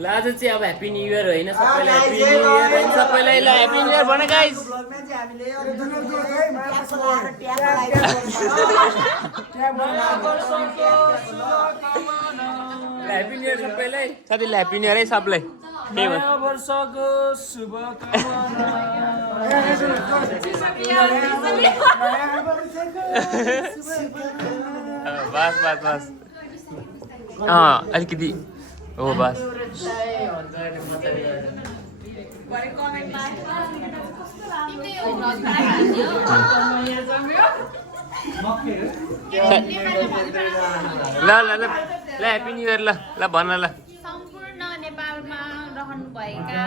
ल आज चाहिँ अब ह्याप्पी न्यू इयर होइन सबैलाई ह्याप्पी न्यू इयर होइन सबैलाई ल ह्याप्पी न्यू इयर भन गाइस ह्याप्पी न्यू इयर सबैलाई साथीलाई ह्याप्पी न्यू इयर है सबलाई नयाँ वर्षको शुभकामना बस अलिकति हो बस ल ह्याप्पी न्यू इयर ल भन ल सम्पूर्ण नेपालमा रहनुभएका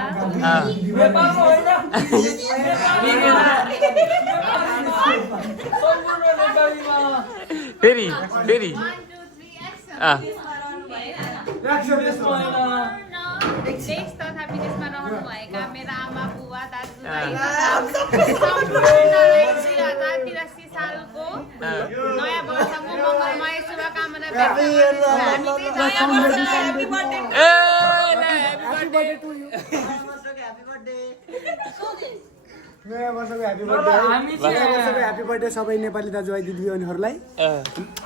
फेरि देश तथा विदेशमा रहनुभएका मेरा आमा बुवा दाजुभाइ सम्पूर्णलाई 2083 सालको नयाँ वर्षको मङ्गलमय शुभकामना व्यक्त नयाँ वर्षको ह्यापी बर्थडे सबै नेपाली दाजुभाइ दिदीबहिनीहरूलाई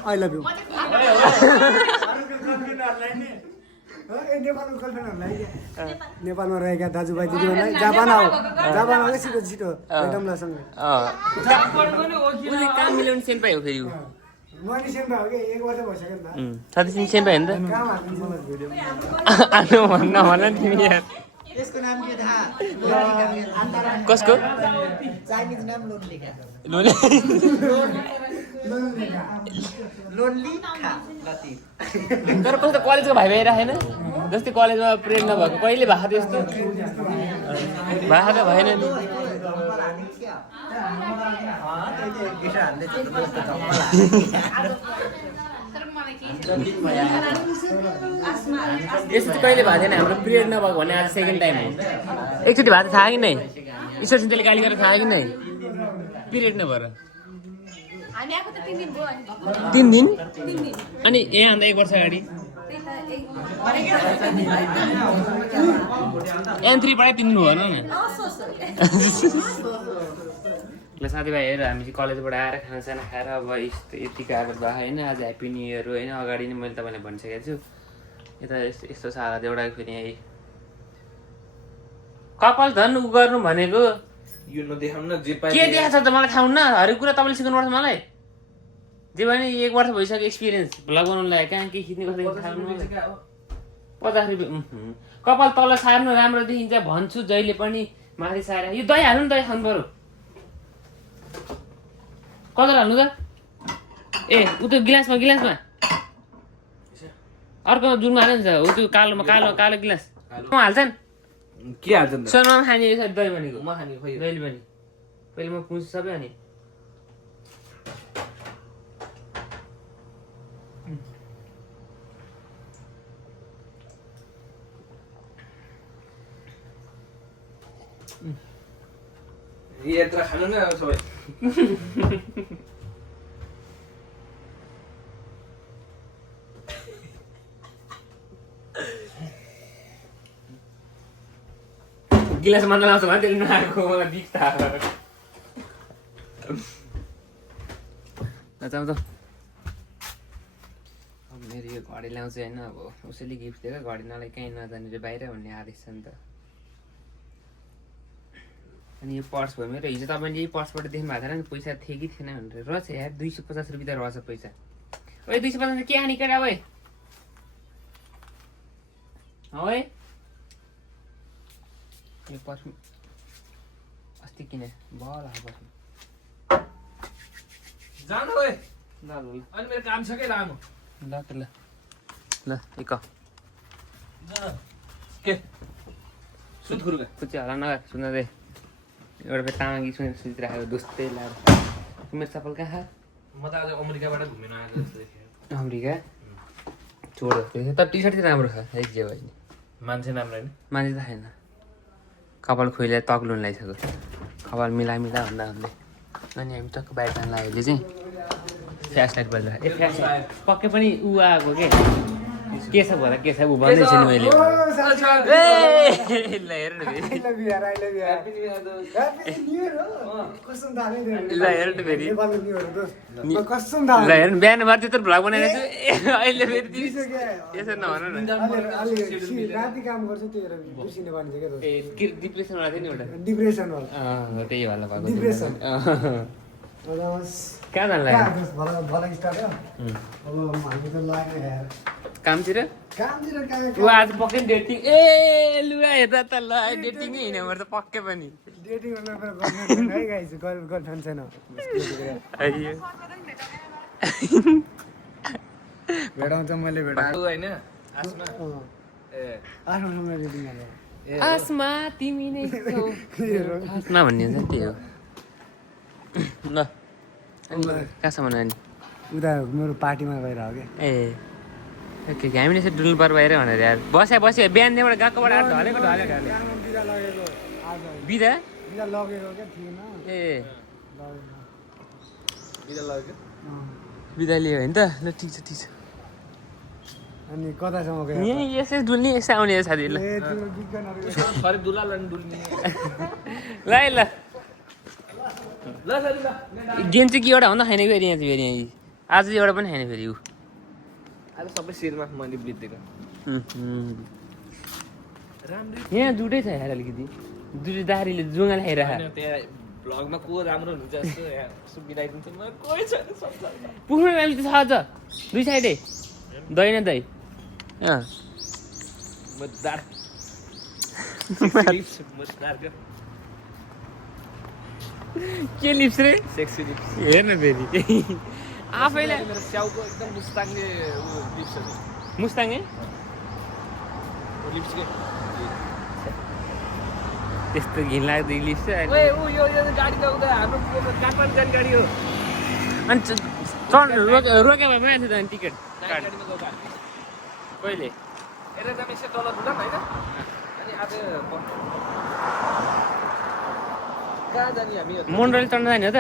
आई लभ यु नेपालमा रहेका दाजुभाइ दिदीबहिनीलाई जापान आऊ छिटो छिटो भेटौँलासँग उसले काम मिलाउने सेन्पाई हो फेरि मैले सेन्पा हो कि 1 वर्ष भइसक्यो नि त साथी तिमी सेन्पाई हो नि त काम हाल्नु मलाई भिडियो आनु भन्न भन तिमी यार यसको नाम के थाहा कसको चाइनिज नाम लोनलिका लोले लोनली खा लती तर कस्तो कलेजको भाइ भाइ राखेन जस्तै कलेजमा प्रेम नभएको कहिले भएको थियो यस्तो भएको त भएन नि यस्तो चाहिँ कहिले भएको थिएन हाम्रो पिरियड नभएको भने आज सेकेन्ड टाइम हो एकचोटि भएको थाहा कि नै ईश्वर सिंहले गाली गरेर थाहा कि नै पिरियड नभएर 3 दिन अनि यहाँ अन्त 1 वर्ष अगाडि एन्ट्रीबाटै 3 दिन भएन न ल साथीभाइहरू हामी चाहिँ कलेजबाट आएर खानासाना खाएर अब यतिको आगत भयो होइन आज ह्याप्पी न्यू इयर हो होइन अगाडि नै मैले तपाईँलाई भनिसकेको छु यता यस्तो सारा एउटा फेरि यहीँ कपाल धन उ गर्नु भनेको यो नदेखाउन जे के देखाएको छ त मलाई थाहा हुन्न हरेक कुरा तपाईँले सिकाउनुपर्छ मलाई जे भने 1 वर्ष भइसक्यो एक्सपिरियन्स भ्लग बनाउनुलाई कहाँ के खिच्ने कसरी थाहा हुनु 50 रुपियाँ कपाल तल सार्नु राम्रो देखिन्छ भन्छु जहिले पनि माथि सारेर यो दही हाल्नु नि दही खानु पऱ्यो कता हाल्नु त ए उ त्यो गिलासमा अर्कोमा जुनमा हाल्नु नि त हो त्यो कालो गिलास हाल्छ नि के हाल्छ नि सोनमा खाने दही भनेको म खाने खोइ जहिले पनि पहिले म पुग्छु सबै अनि यत्र खानु न सबै गिलास मात्र लाउँछ भने त्यसले नआएको मलाई बिख थाहा जाउँ त अब मेरो यो घडी ल्याउँछ होइन अब उसैले गिफ्ट दिएर घडी नलाई कहीँ नजाने रे बाहिर भन्ने आदेश छ नि त अनि यो पर्स भयो मेरो हिजो तपाईँले यही पर्सबाट देख्नु भएको थिएन नि पैसा थियो कि थिएन भनेर रहेछ यार 250 रुपियाँ त रहेछ पैसा ओ 250 के हानि केटा ओए ओए यो पर्स अस्ति किने बल पर्स जानु ओए ल अनि मेरो काम छ के लामो ल एक के सुत खुर्का कुची हला नगर सुन दे एउटा पे तामाङी सुतिराखेको दोस्तै लाएर मेरो चप्पल कहाँ म त आज अमेरिकाबाट घुमेर आएको जस्तो देखेँ अमेरिका छोडो तर टी सर्ट चाहिँ राम्रो छ एक जे भयो मान्छे राम्रो होइन मान्छे त छैन कपाल खोइले तक्लुन लगाइसक्यो कपाल मिला भन्दा भन्दै अनि हामी टक्क बाहिर जान लाग्यो अहिले चाहिँ फ्ल्यास लाइट बल्छ ए फ्ल्यास लाइट पक्कै पनि ऊ आएको के के छ भला के छ उ भन्दै छु नि मैले ओ साथी ए ल हेर्नु फेरि I love you, I love you. Happy New Year हो कसम थाहा नै ल हेर्नु फेरि नेपालको न्यु इयर हो कसम थाहा ल हेर्नु बिहान भएर त्यत्रो भ्लग बनाइरहेको छु अहिले फेरि तिमी यसो नभन न राति काम गर्छ त्यही भएर बिर्सिने भन्छ क्या ए के डिप्रेसन भएको थियो नि एउटा डिप्रेसन हो त्यही होला भएको डिप्रेसन कहाँ जानु लाग्यो भला स्टार्ट हो अब हामी त लाग्यो यार कामतिर कामतिर कहाँ ऊ आज पक्कै डेटिङ ए लुगा हेर्दा त ल डेटिङै होइन मेरो त पक्कै पनि डेटिङ गर्नु है गाइस गर्लफ्रेन्ड छैन अಯ್यो भेटाउँछ मैले भेटाएको होइन आसमा ए आफ्नो डेटिङ गर्नु आसमा तिमी नै छौ आसमा भन्ने हुन्छ त्यही हो ल कहाँसम्म अनि उता मेरो पार्टीमा गएर हो क्या ए ओके हामीले यसो डुल्नु पर्यो बाहिर भनेर यार बस्यो बिहानदेखिबाट गएकोबाट ढलेको ढलेको बिदा लगेको आज बिदा बिदा लगेको क्या थिएन ए बिदा लाग्यो बिदा लियो होइन त ल ठिक छ अनि कतासम्म गयो यहीँ यसै डुल्ने यसै आउने साथी ल ए तिम्रो विज्ञानहरू खरि दुला लानु डुल्ने ल है ल ल साथी ल गेम चाहिँ के एउटा भन्दा खाने फेरि यहाँ चाहिँ फेरि यहाँ आज चाहिँ एउटा पनि खाने फेरि ऊ अहिले सबै सेलमा मैले बितेको यहाँ दुटै छ यार अलिकति दुटै दारीले जुङ्गा लगाइरह होइन त्यहाँ भ्लगमा को राम्रो हुन्छ जस्तो यहाँ यसो मिलाइदिन्छ म कोही छैन सब पुग्नु हामी त छ अझ दुई साइडै दही न दही मजदार मजदारको के लिप्स रे सेक्सी लिप्स हेर्न फेरि आफैलाई मेरो स्याउको एकदम मुस्ताङले लिप्सहरू मुस्ताङे लिप्सकै त्यस्तो घिनलाग्दो लिप्स ओए ऊ यो गाडी त उता हाम्रो काठमाडौँ जाने गाडी हो अनि रोक्यो भए माथि त अनि टिकट काट गाडीमा गएको हामी कहिले यसलाई त यसो तल दुला होइन अनि आज कहाँ जाने हामी मोनरोल चढ्न जाने हो त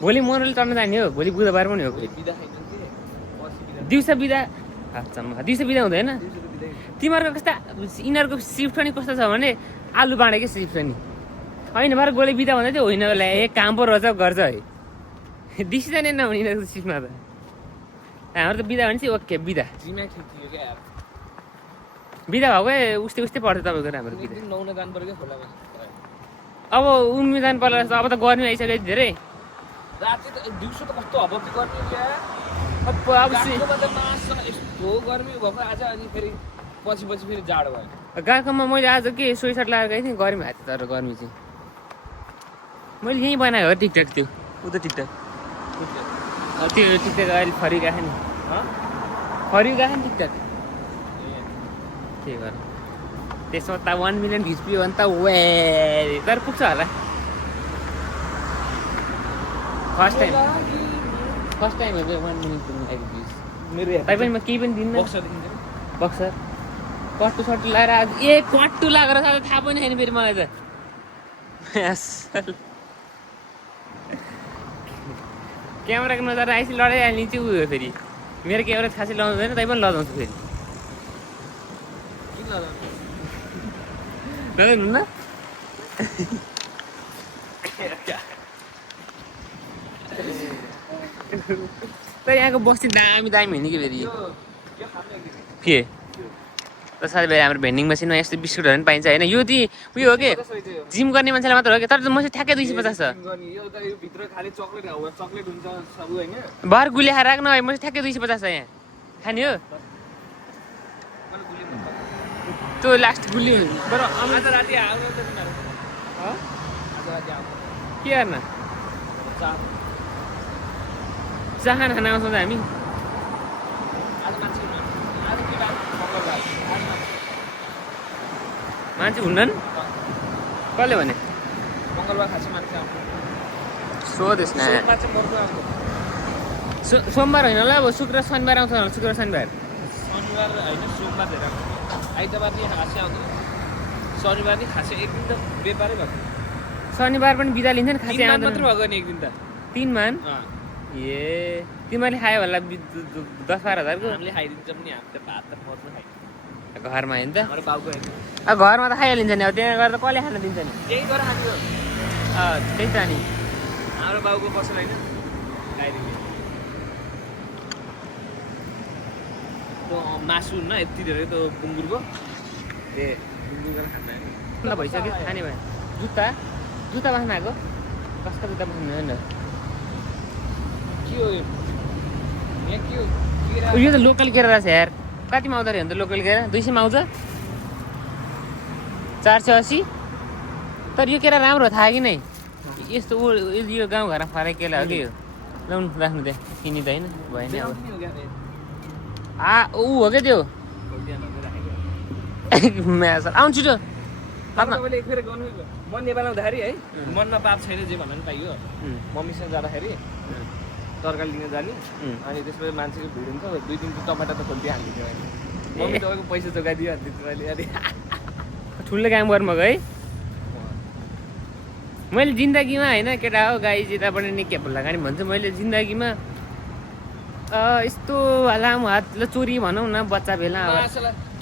भोलि मोनरोल चढ्न जाने हो भोलि बुधबार पनि हो बिदा खाइदिनु कि पछि बिदा दिउँसो बिदा दिउँसो बिदा हुँदैन तिमीहरूको कस्ता यिनीहरूको सिफ्ट पनि कस्तो छ भने आलु बाँडेकै सिफ्ट छ नि होइन भएर गोले बिदा भन्दै थियो होइन होला ए काम पो रहेछ गर्छ है डिसिजनै नहुने यिनीहरूको सिफ्टमा त हाम्रो त बिदा भने चाहिँ ओके बिदा जिमा ठिक थियो क्या यार बिदा भएको उस्तै पर्थ्यो तपाईँको हाम्रो एक बिदा दिन नुहाउन जानु पर्यो क्या खोलामा अब उम्मी जानु पर्ला जस्तो अब त गर्मी आइसक्यो धेरै राति त दिउँसो त कस्तो हबती गर्मी क्या अब गाडीकोमा त मास यस्तो गर्मी भएको आज अनि फेरि पछि फेरि जाडो भयो गएकोमा मैले आज के स्वेटर लगाएर गएको थिएँ गर्मी भएको थियो तर गर्मी चाहिँ मैले यहीँ बनाएको हो टिकटक त्यो उता टिकटक त्यो टिकटक अहिले फरिगएको नि फरिगएको नि टिकटक त्यही भएर त्यसमा त 1 मिलियन भ्युज पुग्यो भने त वे तर पुग्छ होला फर्स्ट टाइम हो 1 मिलियन पुग्नु लागि भ्युज मेरो तैपनि म केही पनि दिन्न बक्सर बक्सर कट्टु सट्टु लगाएर आज ए कट्टु लगाएर त थाहा पनि छैन फेरि मलाई त क्यामेराको नजर आएपछि लडाइहाल्ने चाहिँ उयो हो फेरि मेरो क्यामेरा खासै लगाउँदैन तै पनि लगाउँछु फेरि किन लगाउनु लगाउनु न तर यहाँको बस्ती दामी हुने कि फेरि यो खानु एकदिन के त साथीभाइ हाम्रो भेन्डिङ मसिनमा यस्तो बिस्कुटहरू पनि पाइन्छ होइन यो चाहिँ उयो हो कि जिम गर्ने मान्छेलाई मात्र हो कि तर म चाहिँ ठ्याक्कै 250 छ यो त यो भित्र खाली चक्लेट हो चक्लेट हुन्छ सब हैन बाहिर गुलिया खाएर राख्नु है म चाहिँ ठ्याक्कै 250 छ यहाँ खाने हो त्यो लास्ट गुली तर आज राति आउनु त तिमीहरु आज राति आउनु के गर्न चाहन खान आउँछौँ त हामी आज मान्छे आज के बार मंगलबार मान्छे हुन्नन् कसले भने मंगलबार खासै मान्छे आउँछ सोधेस् न मान्छे मर्को आउँछ सोमबार होइन होला अब शुक्र शनिबार आउँछ होला शुक्र शनिबार शनिबार हैन सोमबार धेरै आइतबार नि खासै आउँछ शनिबार नि खासै एक दिन त व्यापारै भएको शनिबार पनि बिदा लिन्छ नि खासै खासै आउँदैन मात्र भएको नि एक दिन त 3 मान अँ ए तिमीले खायो होला 10-12 हजारको हामीले खाइदिन्छ पनि हामी त भात त मर्नु खाइदिन्छ घरमा होइन त हाम्रो बाउको होइन अब घरमा त खाइहालिन्छ नि अब त्यहाँ गएर त कसले खान दिन्छ नि त्यही गरेर खान्छ त्यही त नि हाम्रो बाउको पसल होइन खाइदिन्छ त्यो मासु न यति धेरै त्यो बुङ्गुरको बुङ्गुरको खाना ल भइसक्यो खाने भयो जुत्ता बाख्न आएको कस्तो जुत्ता बाख्नु होइन के हो यो यहाँ के हो यो त लोकल केरा छ यार कतिमा आउँदो रहेछ त लोकल केरा 200 मा आउँछ 480 तर यो केरा राम्रो थाहा कि नै यस्तो यो गाउँघरमा फरक केरा हो कि यो लाउनु राख्नु त्यहाँ किनिँदैन भएन अब ऊ हो क्या त्यो आउनु छिटो तपाईँले एकफेर गर्नु म नेपालमा हुँदाखेरि है मन नपाएको छैन जे भन्दा पनि पाइयो मम्मीसँग जाँदाखेरि तरकारी लिन जाने अनि त्यसपछि मान्छेको भिड हुन्छ 2 दिन टमाटर त खोलिदिइ हालिदिन्थ्यो अहिले मम्मी तपाईँको पैसा जोगाइदियो हालिदिन्थ्यो अहिले अरे ठुलो काम गर्नु भएको है मैले जिन्दगीमा होइन केटा हो गाई जिताबाट नि के लगानी भन्छु मैले जिन्दगीमा यस्तो लामो हात ल चोरी भनौँ न बच्चा बेला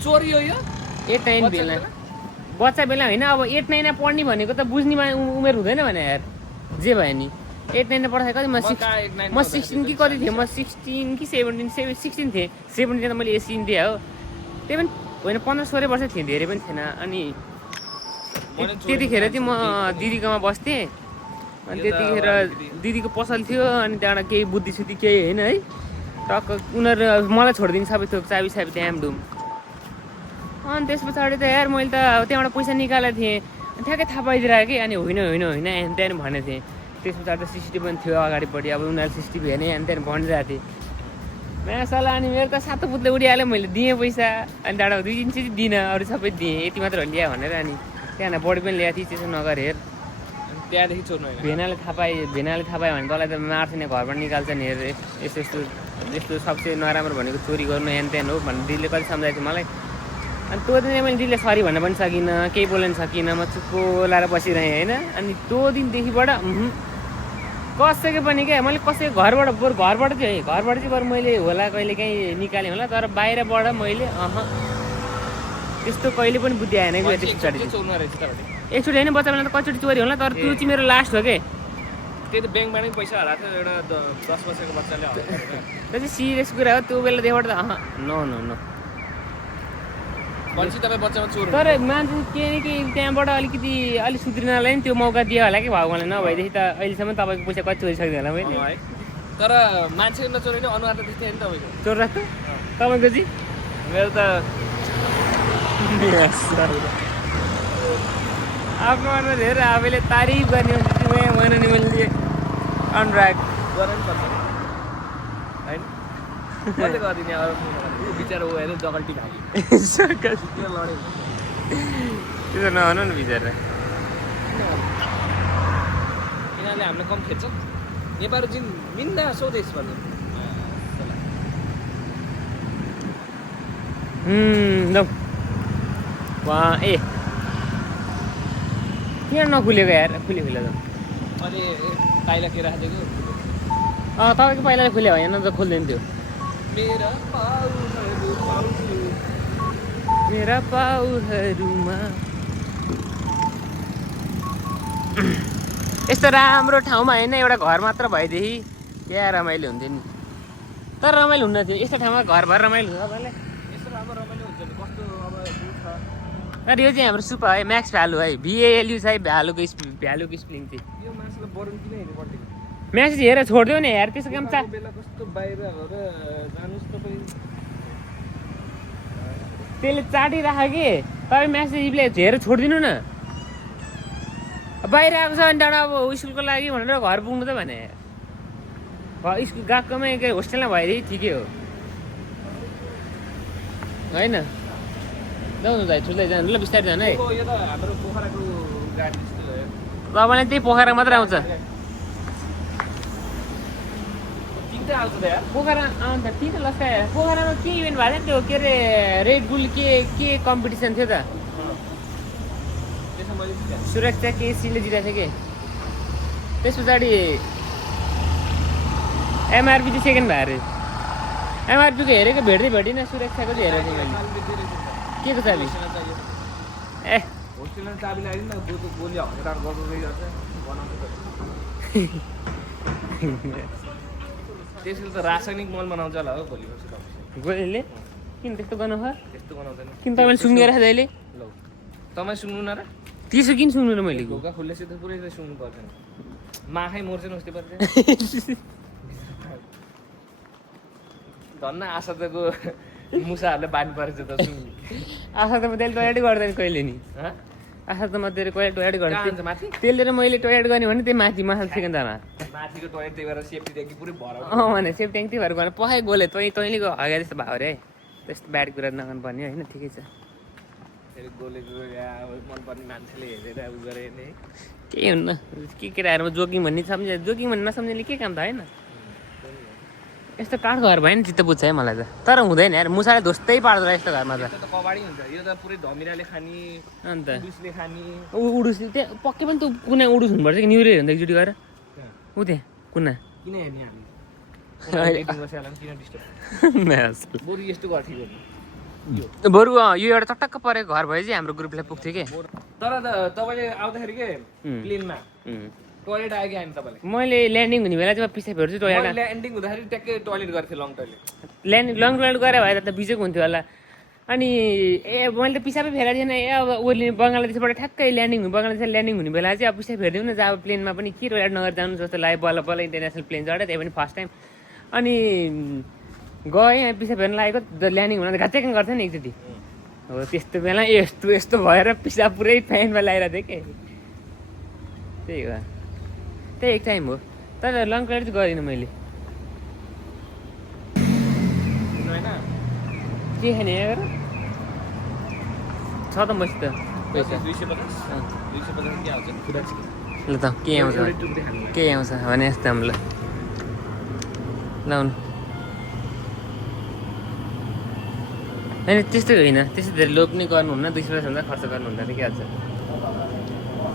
चोरी हो यो 8-9 बेला बच्चा बेला होइन अब 8-9 पढ्ने भनेको त बुझ्ने उमेर हुँदैन भने यार जे भयो नि 8-9 पढ्दाखेरि कति म 16 कि कति थिएँ म 16 कि 16 थिएँ 17 त मैले एसिन थिएँ हो त्यही पनि होइन 15-16 वर्ष थिएँ धेरै पनि थिएन अनि त्यतिखेर चाहिँ म दिदीकोमा बस्थेँ अनि त्यतिखेर दिदीको पसल थियो अनि त्यहाँबाट केही बुद्धिसुद्धि केही होइन है टक्क उनीहरू मलाई छोडिदिनु सबै थोक चाबी त्यहाँ डुम अनि त्यस पछाडि त यार मैले त त्यहाँबाट पैसा निकालेको थिएँ ठ्याक्कै थाहा पाइदिरहेको कि अनि होइन त्यहाँदेखि भनेको थिएँ त्यस पछाडि त सिसिटिभी पनि थियो अगाडिपट्टि अब उनीहरू सिसिटिभी हेर्ने अनि त्यहाँदेखि भनिरहेको थिएँ म्यासला अनि मेरो त 7 पुत्ले उडिहाल्यो मैले दिएँ पैसा अनि त्यहाँबाट 2 दिन चाहिँ दिइनँ अरू सबै दिएँ यति मात्र हो ल्या भनेर अनि त्यहाँबाट बढी पनि ल्याएको थिएँ त्यसो नगर हेर त्यहाँदेखि चोर्नु भेनाले थाहा पायो भने तँलाई त मार्छ नि घरबाट निकाल्छ नि हेर यस्तो सबसे नराम्रो भनेको चोरी गर्नु हेन त्यहाँ हो भनेर दिदीले कति सम्झाएको थियो मलाई अनि त्यो दिन मैले दिदीले सरी भन्न पनि सकिनँ केही बोल्न सकिनँ म चुप्पो लाएर बसिरहेँ होइन अनि त्यो दिनदेखिबाट कसैको पनि क्या मैले कसैको घरबाट चाहिँ बरु मैले होला कहिले काहीँ निकालेँ होला तर बाहिरबाट मैले त्यस्तो कहिले पनि बुद्धि आएन कि एकचोटि होइन बच्चा बेला त कतिचोटि चोरी होला तर त्यो चाहिँ मेरो लास्ट हो कि त्यही त ब्याङ्कबाट पनि पैसा हराएको थियो एउटा 10 वर्षको बच्चाले त्यो चाहिँ सिरियस कुरा हो त्यो बेलादेखिबाट त नो पछि तपाईँ बच्चामा चोर तर मान्छे के त्यहाँबाट अलिक सुध्रिनलाई नि त्यो मौका दियो होला कि भगवान्ले नभएदेखि त अहिलेसम्म तपाईँको पैसा कति चोरी सक्दैन होला मैले है तर मान्छे नचोरिने अनुहार त त्यस्तै नि तपाईँको चोर राख्छ तपाईँको चाहिँ मेरो त आफ्नो अनुहार हेरेर आफैले तारिफ गर्ने हुन्छ मैले नि मैले अनुराग गर्न पनि पर्छ होइन कति गरिदिने अरू बिचरा ऊ हेर्नु जगल्टी खाली लड्यो त्यो नहुनु न बिचरा यिनीहरूले हामीलाई कम खेल्छ नेपाल जिन मिन्दा स्वदेश भन्नु ल किन नखुलेको यार खुल्यो त अनि पाइला के राखेको तपाईँको पहिला खुल्यो होइन त खोल्दैन थियो मेरा पाउहरूमा यस्तो राम्रो ठाउँमा होइन एउटा घर मात्र भएदेखि क्या रमाइलो हुन्थ्यो नि तर रमाइलो हुन्न थियो यस्तो ठाउँमा घरभर रमाइलो हुन्छ तपाईँलाई यस्तो राम्रो रमाइलो हुन्छ नि कस्तो अब तर यो चाहिँ हाम्रो सुपर है म्याक्स भ्यालु है VALU चाहिँ भ्यालुको स्पेलिङ चाहिँ यो मान्छेलाई बरुन किन हेर्नु पर्दैन म्यासेज हेरेर छोडिदियो नि यार त्यसको काम बेला कस्तो बाहिर जानुहोस् तपाईँ त्यसले चाटिराख्यो कि तपाईँ म्यासेजले हेरेर छोडिदिनु न बाहिर आएको छ अनि त्यहाँबाट अब स्कुलको लागि भनेर घर पुग्नु त भने स्कुल गएकोमै होस्टेलमा भएदेखि ठिकै हो होइन जाउँ दाइ ठुल्दै जानु ल बिस्तारै जानु है यो त हाम्रो पोखराको गाडी जस्तो हो तपाईँलाई त्यही पोखरा मात्रै आउँछ तिनवटा आउँछ त यार पोखरा अन्त तिनवटा लस्का पोखरामा के इभेन्ट भएको थियो के अरे रेड बुल के कम्पिटिसन थियो त त्यसमा मैले सुरक्षा केसीले जिताएको थियो कि त्यस पछाडि एमआरपी चाहिँ सेकेन्ड भयो अरे एमआरपीको हेरेको भेट्दैन सुरक्षाको चाहिँ हेरेको थिएँ मैले के को चाबी ए होस्टेलमा चाबी लगाइदिनु न गोली हतार गर्दै गर्छ बनाउँछ त्यसले त रासायनिक मल बनाउँछ होला हो भोलि पर्सि गोलीले किन त्यस्तो गर्नु भयो त्यस्तो बनाउँदैन किन तपाईँले सुँगेर अहिले ल तपाईँ सुन्नु न र त्यसो किन सुन्नु र मैले ढोका खुल्लेपछि त पुरै सुन्नु पर्दैन माखै मर्छ नस्ते पर्छ धन्न आशा तको मुसाहरूले बानी परेछ त सुन्नु आशा त म त्यसले टोयलेट गर्दैन कहिले नि आशा त म तेरो कहिले टोयलेट गर्दैन माथि त्यसले र मैले टोयलेट गर्ने भने त्यही माथि माथि सेकेन्डमा माथिको टोयलेट त्यही भएर सेफ्टी देखि पुरै भर भने सेफ ट्याङ्क त्यही भएर गर्न पखाइ गोले तैँलेको हगा जस्तो भयो अरे है त्यस्तो ब्याड कुरा नगर्नु पर्ने होइन ठिकै छ फेरि गोलेको मनपर्ने मान्छेले हेरेर अब गरे नि केही हुन्न के केटाहरूमा जोकिङ भन्ने सम्झे जोकिङ भन्ने नसम्झेले के काम त होइन यस्तो काठको घर भयो नि चित्त बुझ्छ है मलाई त तर हुँदैन यार मुसाले धोस्तै पार्दो रहेछ यस्तो घरमा त त कबाडी हुन्छ यो त पुरै धमिराले खाने अन्त पुलिसले खाने उडुस त्यहाँ पक्कै पनि त कुना उडुस हुनुपर्छ कि न्युरे हुन्छ एकचोटि गएर ऊ त्यहाँ कुना किन हेर्ने हामी किन डिस्टर्ब बरु यस्तो गर्थ्यो बरु यो एउटा चटक्क परेको घर भए चाहिँ हाम्रो ग्रुपलाई पुग्थ्यो कि तर तपाईँले आउँदाखेरि के प्लेनमा टोयलेट आयो कि आएन तपाईँले मैले ल्यान्डिङ हुने बेला चाहिँ पिसाब हेर्छु टोयलेट ल्यान्डिङ हुँदाखेरि ट्याक्कै टोयलेट गर्थेँ लङ टोयलेट लङ टोयलेट गरे भए त बिजोको हुन्थ्यो होला अनि ए मैले त पिसाबै फेरेको थिएन ए अब ओर्लिने बङ्गलादेशबाट ठ्याक्कै ल्यान्डिङ बङ्गलादेश ल्यान्डिङ हुने बेला चाहिँ अब पिसाब फेरिदिउँ न जब प्लेनमा पनि के टोयलेट नगएर जानु जस्तो लाग्यो बल्ल बल्ल इन्टरनेसनल प्लेन चढ्यो त्यही पनि फर्स्ट टाइम अनि गएँ पिसाब फेर्न लागेको ल्यान्डिङ हुन घाँचेक गर्थ्यो नि एकचोटि हो त्यस्तो बेला यस्तो भएर पिसाब पुरै फ्यानमा लगाइरहेको थिएँ कि त्यही हो त्यही एक टाइम हो तर लङ टोयलेट चाहिँ गरिनँ मैले होइन के खाने यहाँ छ त मसित पैसा 250 के आउँछ खुदा ल त के आउँछ के आउँछ भने यस्तो ल लाउनु होइन त्यस्तो होइन त्यस्तो धेरै लोभ नै गर्नुहुन्न 200 भन्दा खर्च गर्नुहुन्न त के हाल्छ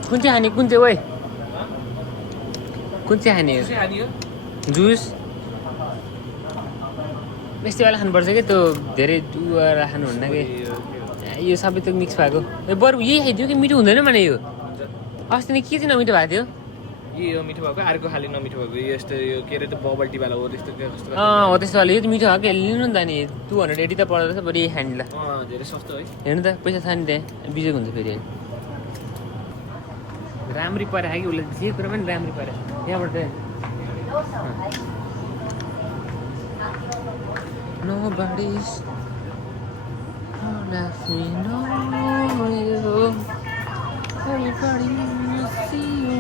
कुन चाहिँ खाने कुन चाहिँ ओइ कुन चाहिँ खाने हानियो जुस यस्तै वाला खानुपर्छ कि त्यो धेरै डुवा खानुहुन्न कि यो सबै त मिक्स भएको बरु यही खाइदियो कि मिठो हुँदैन भने यो अस्ति नै के चाहिँ नमिठो भएको थियो यो मिठो भएको अर्को खालि नमिठो भएको यस्तो यो के अरे त बबल टी वाला हो त्यस्तो के कस्तो हो त्यस्तो वाला यो त मिठो भएको लिनु नि त नि 280 त पर्दो रहेछ बरु यही खाने ल धेरै सस्तो है हेर्नु त पैसा छ नि त्यहाँ बिजोक हुन्छ फेरि राम्री परे कि उसले जे कुरा पनि राम्री परे यहाँबाट Nobody's left me know you. Everybody see you.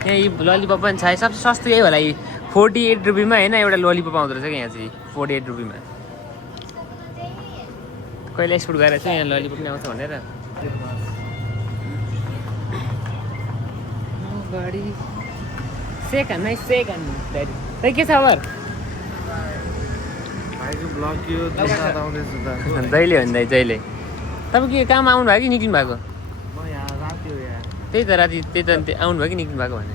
यहाँ यी ललिपप पनि छ सबसे सस्तो यही होला यी 48 रुपियाँमा होइन एउटा ललिपप आउँदो रहेछ कि यहाँ चाहिँ 48 रुपियाँमा कहिले एक्सपोर्ट गरेर चाहिँ यहाँ ललिपप पनि आउँछ भनेर सेकन्ड है सेकन्ड त्यही के छ खबर जहिले हो नि दाइ जहिले तपाईँ के काम आउनु भयो कि निक्लिनु भएको त्यही त राति त्यही त आउनु भयो कि निक्लिनु भएको भने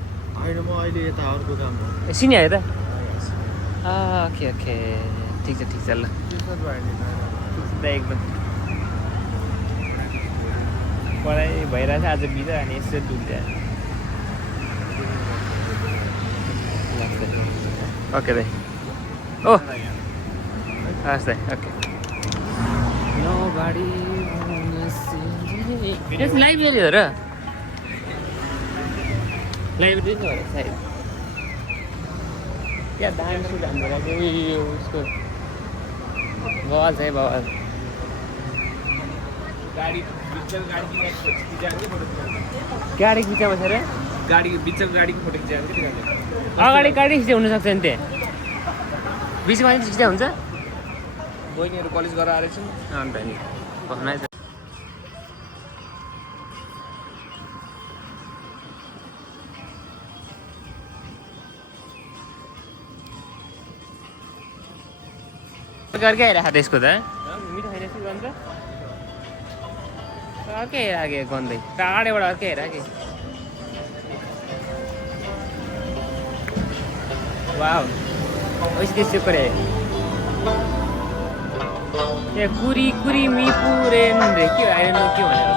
सिनियर त ओके ओके ठिक छ ल एकदम पढाइ भइरहेछ आज बिदा अनि यसो डुब्दा ओके दाइ ओ हस् दाइ ओके लाइब्रेरी हो र लाइब्रेरी हो र सायद क्या दाम सुट हाम्रो लागि उयो उसको बवाल छ है बवाल गाडी गाडीको बिचमा छ र गाडीको बिचको गाडीको फोटो खिचाएको थियो अगाडि गाडी खिच्दा हुनसक्छ नि त्यहाँ बिचमा चाहिँ खिच्दा हुन्छ बहिनीहरू कलेज गरेर आएर छन् अन्त नि भनाइ छ अर्कै आइरहेको त्यसको त मिठो खाइरहेको छु अन्त अर्कै आइरहेको गन्दै टाढेबाट अर्कै आइरहेको वाउ ऐसे त्यसो करे ए कुरी कुरी मी पुरेन रे के आइ न के भनेर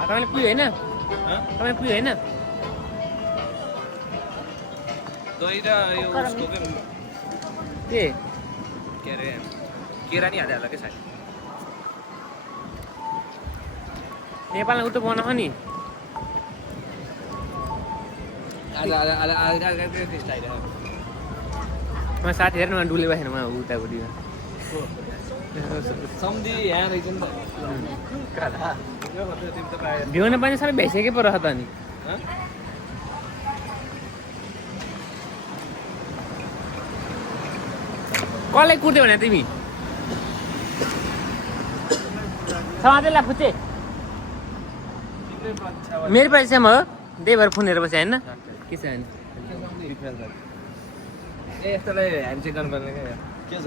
तपाईले पुग्यो हैन तपाईले पुग्यो हैन दही र यो उसको के अरे केरा नि हाले होला के सायद नेपालमा उतो बनाउ नि आज टेस्ट आइरहेको म साथीहरुमा डुले बसेन म उतापट्टिमा सम्धि यहाँ रहेछ नि त भ्याउन पनि सबै भइसक्यो पो रह त नि कसलाई कुर्दै भने तिमी समातेला फुच्चे मेरो पैसा हो त्यही भएर फोन हेरेर बसेँ होइन के छ ए यस्तोलाई ह्यान्डसेक गर्नुपर्ने के छ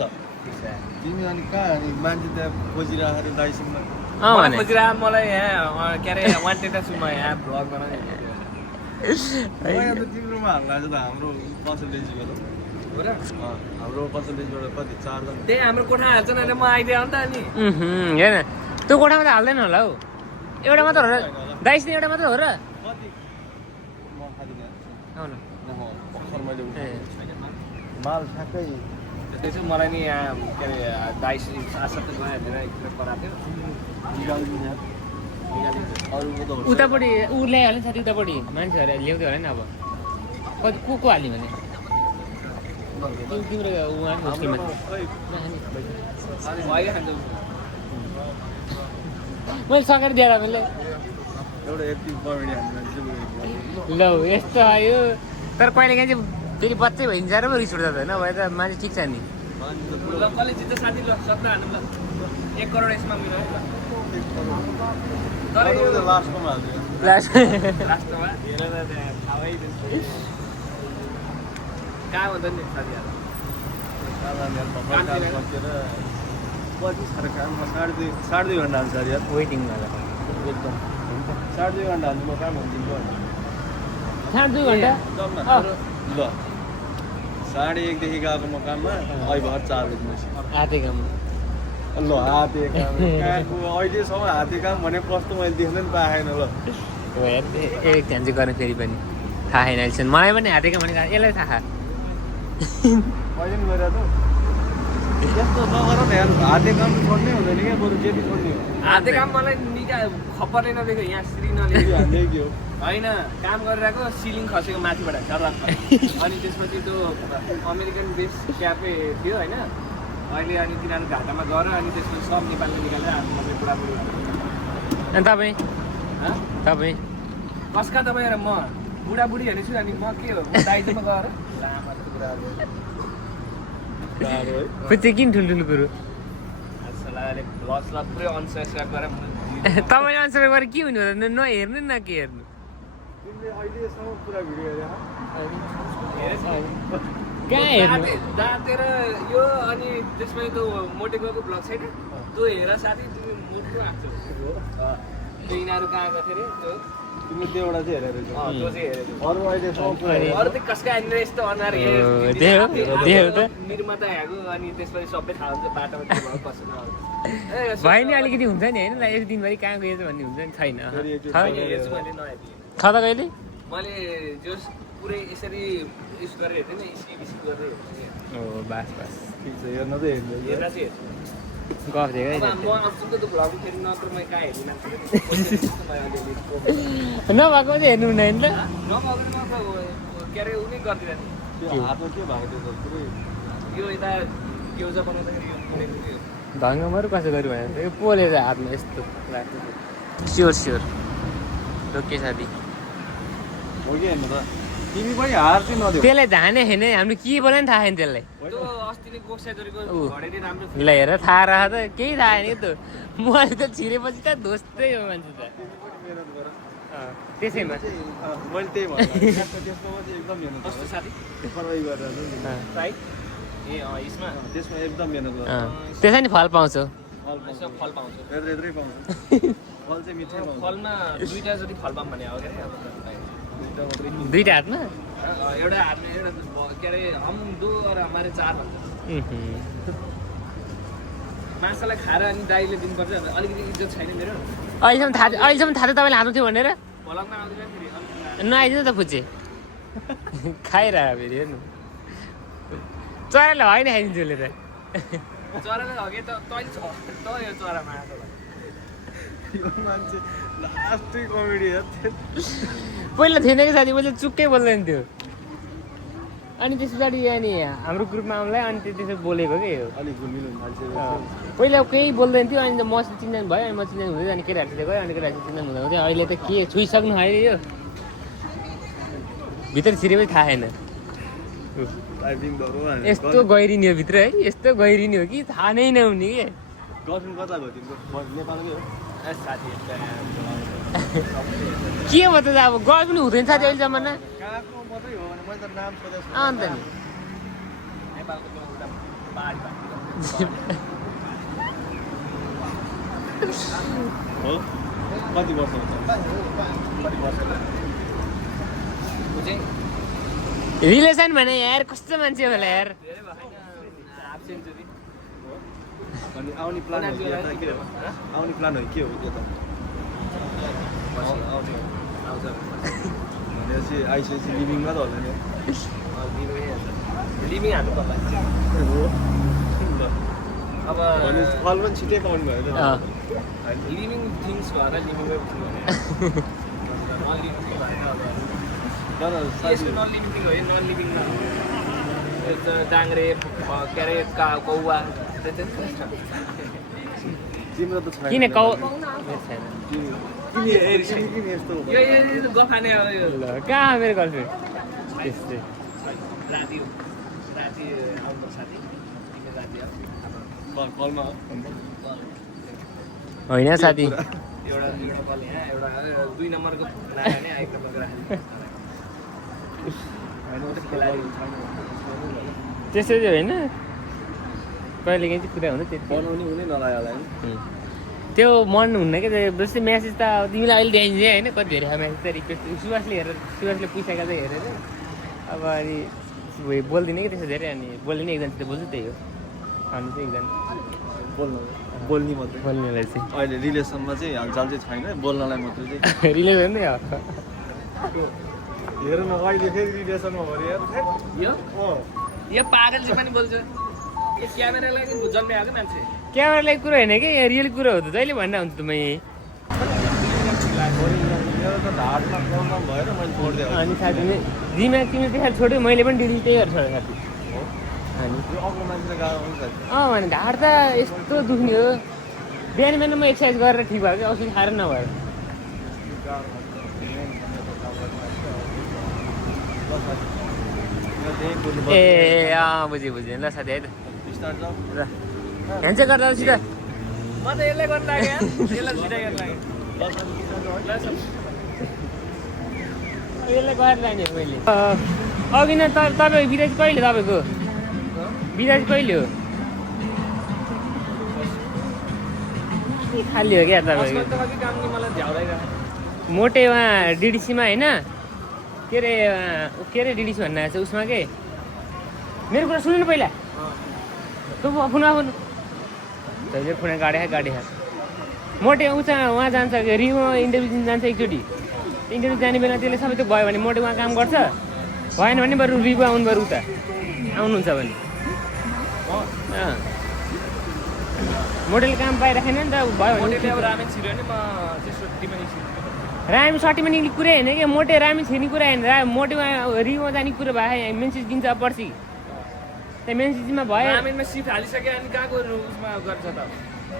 तिमी अनि कहाँ अनि मान्छे त्यहाँ खोजिरहेको दाइसिङमा भने खोजिरह मलाई यहाँ के अरे वान्टेड छु म यहाँ भ्लग बनाउने त तिम्रोमा हाल्ला त हाम्रो पर्सेन्टेजबाट हो र हाम्रो पर्सेन्टेजबाट कति 4 जना त्यही हाम्रो कोठा हाल्छ न म आइदिएँ नि त अनि हेर त्यो कोठामा त हाल्दैन होला हौ एउटा मात्र हो र दाइस एउटा मात्र हो र कति म खादिनँ आउनु पक्कर मैले माल ठ्याक्कै त्यस्तै चाहिँ मलाई नि यहाँ के अरे दाइस सात गएर एकचोटि कराएको थियो अरूको त उतापट्टि ऊ ल्याइहाल्यो नि साथी उतापट्टि मान्छेहरू ल्याउँदै होला नि अब कति को हाल्यो भने तिम्रो उहाँ होस्टेलमा अहिले खान्छ मैले सकाएर दिएर मैले एउटा यति कमेडी हान्ने मान्छे ल यस्तो आयो तर कहिले काहीँ चाहिँ फेरि बच्चै भइन्छ र पो रिस उठ्दा त होइन भए त मान्छे ठिक छ नि ल कसले जित्छ साथी ल सत्ता हान्नु ल 1 करोड यसमा मिल्यो है तर यो लास्टमा हाल्यो लास्ट लास्टमा हेरेर थाहा भइदिन्छ कहाँ हुन्छ नि साथीहरू पछि साह्रो काम 2.5 घन्टा हाल्छ अरे यार वेटिङ वाला एकदम 2.5 घन्टा हाल्नु म काम हुन्थ्यो साढे 2 घन्टा ल 1:30 देखि गएको म काममा अहिले भर 4 बजीपछि आते काम ल हाते काम कहाँको अहिलेसम्म हाते काम भने कस्तो मैले देख्न नि पाएन ल हो यार एक ध्यान चाहिँ गर्ने फेरि पनि थाहा छैन अहिलेसम्म मलाई पनि हाते काम भने यसलाई थाहा मैले पनि गरेर त यस्तो नगर न यार हाते काम त छोड्नै हुँदैन क्या बरु जेठी छोड्ने हो हाते काम मलाई निका खप्परले नदेख्यो यहाँ श्री नलेख्यो हाल्ने के हो होइन काम गरिरहेको सिलिङ खसेको माथिबाट झर्लक्क अनि त्यसपछि त्यो अमेरिकन बेस क्याफे थियो होइन अहिले अनि तिनीहरू घाटामा गएर अनि त्यसपछि सब नेपालले निकालेर हाम्रो बुढाबुढी अनि तपाईँ तपाईँ कसका तपाईँ र म बुढाबुढी हेर्ने छु अनि म के हो दाइजोमा गएर लामा बुढाबुढी खुच्चे किन ठुल्ठुलो कुरो लसलाई पुरै अनसब्सक्राइब गरेर तपाईँले आन्सर गरेर के हुने हो त नहेर्नु न के हेर्नु तिमीले अहिलेसम्म पुरा भिडियो हेरे कहाँ हेर्नु दाँतेर यो अनि त्यसमा त्यो मोटेको ब्लग छैन त्यो हेर साथी तिमी मोटो आएको त्यो यिनीहरू कहाँ गएको थियो अरे त्यो तिमीले त्यो एउटा चाहिँ हेरेर त्यो चाहिँ हेरेको अरू अहिलेसम्म पुरा हेरे अरू चाहिँ कसका यहाँनिर यस्तो अनुहार देऊ त निर्माता हेर्नु अनि त्यसपछि सबै थाहा हुन्छ बाटोमा के भयो कसो भयो भयो नि अलिकति हुन्छ नि होइन एक दिनभरि कहाँ गएछ भन्ने हुन्छ नि छैन हेर्छु मैले नयाँ छ त कहिले मैले जो पुरै यसरी उस गरेर हेर्थेँ नि स्किप गरेर हेर्थेँ ओ बास बास ठिक छ हेर्न त हेर्नु हेर्दा चाहिँ हेर्छु गफ दिएको है म आउँछु त त्यो भ्लग फेरि नत्र म कहाँ हेर्ने मान्छे नभएको चाहिँ हेर्नु हुँदैन त नभएको के अरे उनी गरिदिरहेको त्यो हातमा के भएको थियो पुरै यो यता केउजा बनाउँदाखेरि यो कुनेको थियो ढङ्गमहरू कसो गऱ्यो भने यो पोलेर हातमा यस्तो स्योर स्योर रोके साथी हो कि हेर्नु त तिमी पनि हार चाहिँ नदेऊ त्यसलाई झाने होइन हामीले के बोल्यो नि थाहा छैन त्यसलाई त्यो अस्ति नै गोक्साजरीको घडेरी राम्रो थियो ल हेर थाहा रह त केही थाहा छैन त मैले त छिरेपछि त दोस्तै हो मान्छे त मेहनत गर त्यसैमा मैले त्यही भन्नु त्यसमा चाहिँ एकदम मेहनत कस्तो साथी सुपरवाइज गरेर राइट ए यसमा त्यसमा एकदम मेहनत गर त्यसै नि फल पाउँछ यसो फल पाउँछ यत्रै पाउँछ फल चाहिँ मिठै पाउँछ फलमा दुईवटा जति फल पाऊँ भने हो क्या दुईटा हातमा एउटा हातमा एउटा के अरे हम दो और हमारे चार भन्छ माछालाई खाएर अनि दाइले दिनुपर्छ अलिकति इज्जत छैन मेरो अहिलेसम्म थाहा तपाईँले हाल्नु थियो भनेर भलकमा आउँदैन फेरि नआइदिनु त फुच्चे खाइरह फेरि हेर्नु चराले होइन खाइदिन्छु उसले त चराले हगे त तैँले छ त यो चरामा आएको यो मान्छे लास्टै कमेडी पहिला थिएन कि साथी मैले चुक्कै बोल्दैन थियो अनि त्यस पछाडि अनि हाम्रो ग्रुपमा आउँलाई अनि त्यसो बोलेको कि हो अलिक घुमिनु मान्छे पहिला केही बोल्दैन थियो अनि म चिन्जान भयो अनि म चिन्जान हुँदै अनि केटाहरूसित गयो अनि केटाहरूसित चिन्जान हुँदा हुँदै अहिले त के छुइसक्नु अहिले यो भित्र छिरेपछि थाहा छैन टाइपिङ गरौँ यस्तो गहिरिने हो भित्र है यस्तो गहिरिने हो कि थाहा नै नहुने कि गर्लफ्रेन्ड कता भयो तिम्रो नेपालकै हो साथी के भयो त अब गए पनि हुँदैन साथी अहिलेसम्म न कहाँको मात्रै हो भने मैले त नाम सोधेको छु अन्त नि नेपालको त्यो एउटा पहाडी हो कति वर्ष हुन्छ कति वर्ष चाहिँ रिलेसन भने यार कस्तो मान्छे होला यार धेरै भएन हाफ सेन्चुरी अनि आउने प्लान हो कि यता के हो आउने प्लान हो कि के हो त्यो त आउँछ भनेपछि आइसकेपछि लिभिङमा त होला नि लिमिङ हाल्नु पर्ला अब भने फल पनि छिटै पाउनु भयो त लिभिङ थिङ्स भएर लिभिङमै बस्नु भने नन लिभिङ भएर अब तर यसको नन लिभिङ थिङ हो यो नन लिभिङमा डाङ्ग्रे के अरे कौवा तिम्रो त छैन किन कौ किन यस्तो यो गफाने अब यो ल कहाँ मेरो गर्लफ्रेन्ड त्यस्तै राति आउनु साथी राति कलमा होइन साथी एउटा कल यहाँ एउटा 2 नम्बरको राख्यो भने 1 नम्बरको त्यस्तो चाहिँ होइन कहिले काहीँ चाहिँ कुरा हुन्छ त्यति बनाउने हुने नलायो होला नि त्यो मन हुन्न क्या जस्तै म्यासेज त अब तिमीलाई अहिले देखाइन्छ होइन कति धेरै म्यासेज त रिक्वेस्ट सुभाषले सुभाषले पुइसकेको चाहिँ हेरेर अब अनि बोल्दिनँ कि त्यसो धेरै अनि बोल्दिनँ एकजनासित बोल्छु त्यही हो अनि चाहिँ एकजना बोल्ने मात्रै बोल्नेलाई चाहिँ अहिले रिलेसनमा चाहिँ हालचाल चाहिँ छैन बोल्नलाई मात्रै चाहिँ रिलेसन नै हो हेर न अहिले फेरि रिलेसनमा हो यार यो पागल चाहिँ पनि बोल्छ यो क्यामेरालाई पनि जन्मे आएको मान्छे क्यामेरालाई कुरो होइन कि रियल कुरो हो त जहिले भन्दा हुन्छ त मै मेरो त ढाडमा प्रब्लम भएर मैले छोडिदिएँ अनि साथी जिमा तिमीले त्यसरी छोड्यो मैले पनि डिडिल त्यही गरेर छोडेँ साथी अनि यो अग्लो मान्छेले गाह्रो हुन्छ भने ढाड त यस्तो दुख्ने हो बिहान बिहान म एक्सर्साइज गरेर ठिक भयो कि औषधि खाएर नभएर ए बुझेँ बुझेँ ल साथी है त स्टार्ट जाऊ ल ह्यान्डसेक गर्दा सिधा म त यसलाई गर्न लाग्यो यसलाई छिटै गर्न लाग्यो यसलाई गरेर लाने मैले अघि नै तपाईँको बिदा चाहिँ कहिले तपाईँको बिदा चाहिँ कहिले हो खाली हो क्या तपाईँको काम नि मलाई झ्याउराइरहेको मोटे उहाँ डिडिसीमा होइन के अरे डिडिसी भन्नु आएको छ उसमा के मेरो कुरा सुन्नु न पहिला तँ फोन तैँले फोन गाडी मोटे उहाँ जान्छ रिमो इन्टरभ्यू दिन जान्छ एकचोटि इन्टरभ्यू जाने बेला त्यसले सबै त्यो भयो भने मोटे उहाँ काम गर्छ भएन भने बरु रिभ्यू आउनु बरु उता आउनुहुन्छ भने मोटेले काम पाइराखेन नि त भयो भने अब रामेन छिर्यो भने म त्यसो टिमनी छिर्छु रामी सट्टीमा निक्ने कुरै होइन कि मोटे रामी छिर्ने कुरा होइन मोटेमा रिमो जाने कुरो भयो मेन्सिस दिन्छ अब पर्सि त्यहाँ मेन्सिसमा भयो रामेनमा सिफ्ट हालिसक्यो अनि कहाँको उसमा गर्छ त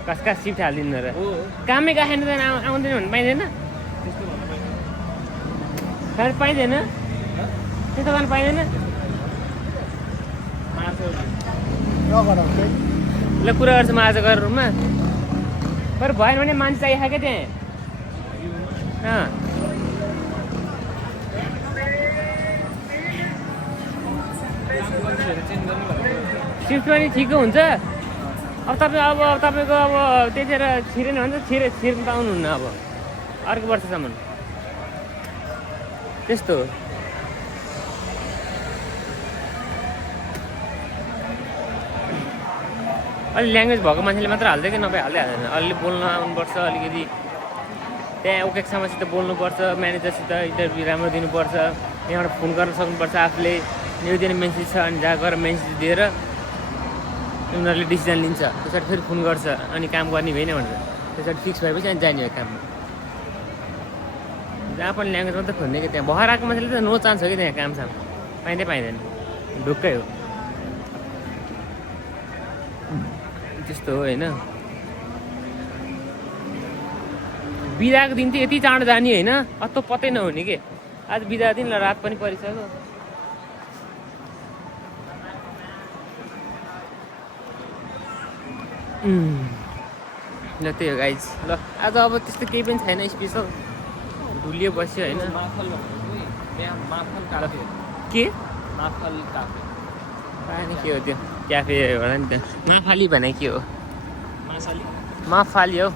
कसका सिफ्ट हालिदिनु र हो कामै गाएन त आउँदैन भन्नु पाइँदैन त्यस्तो भन्नु खानु पाइँदैन त्यस्तो गर्नु पाइँदैन ल कुरा गर्छु म आज गरेर रुममा तर भएन भने मान्छे चाहिएको क्या त्यहाँ सिफ्ट पनि ठिकै हुन्छ अब तपाईँको अब त्यतिखेर छिरेन भने त छिर्नु पाउनुहुन्न अब अर्को वर्षसम्म त्यस्तो हो। अलि ल्याङ्ग्वेज भएको मान्छेले मात्र हाल्दै कि नभए हाल्दै हाल्दैन। अलि बोल्न आउनुपर्छ, अलिकति त्यहाँ ओकेक्सामासित बोल्नुपर्छ, म्यानेजरसित इन्टरभ्यू राम्रो दिनुपर्छ, यहाँबाट फोन गर्न सक्नुपर्छ आफूले, न्युदिने मेसेज छ अनि जहाँ गएर मेसेज दिएर उनीहरूले डिसिजन लिन्छ, त्यसरी फेरि फोन गर्छ अनि काम गर्ने भएन भन्छ, त्यसरी फिक्स भएपछि अनि जाने हो काममा। जहाँ पनि ल्याङ्ग्वेज मात्रै खोज्ने कि त्यहाँ भएर आएको मान्छेले त नो चान्स हो कि त्यहाँ कामसाम पाइँदैन, ढुक्कै हो त्यस्तो हो होइन। बिदाको दिन चाहिँ यति चाँडो जाने होइन, अत्तो पत्तै नहुने कि आज बिदाको दिन ल रात पनि परिसक्यो। ल त्यही हो गाइज। ल आज अब त्यस्तो केही पनि छैन स्पेसल, भुलियो बस्यो होइन। माथल माथल काफे के माथल काफे पानी के हो त्यो क्याफे होला नि त, माफाली भने के हो? मासाली माफाली हो।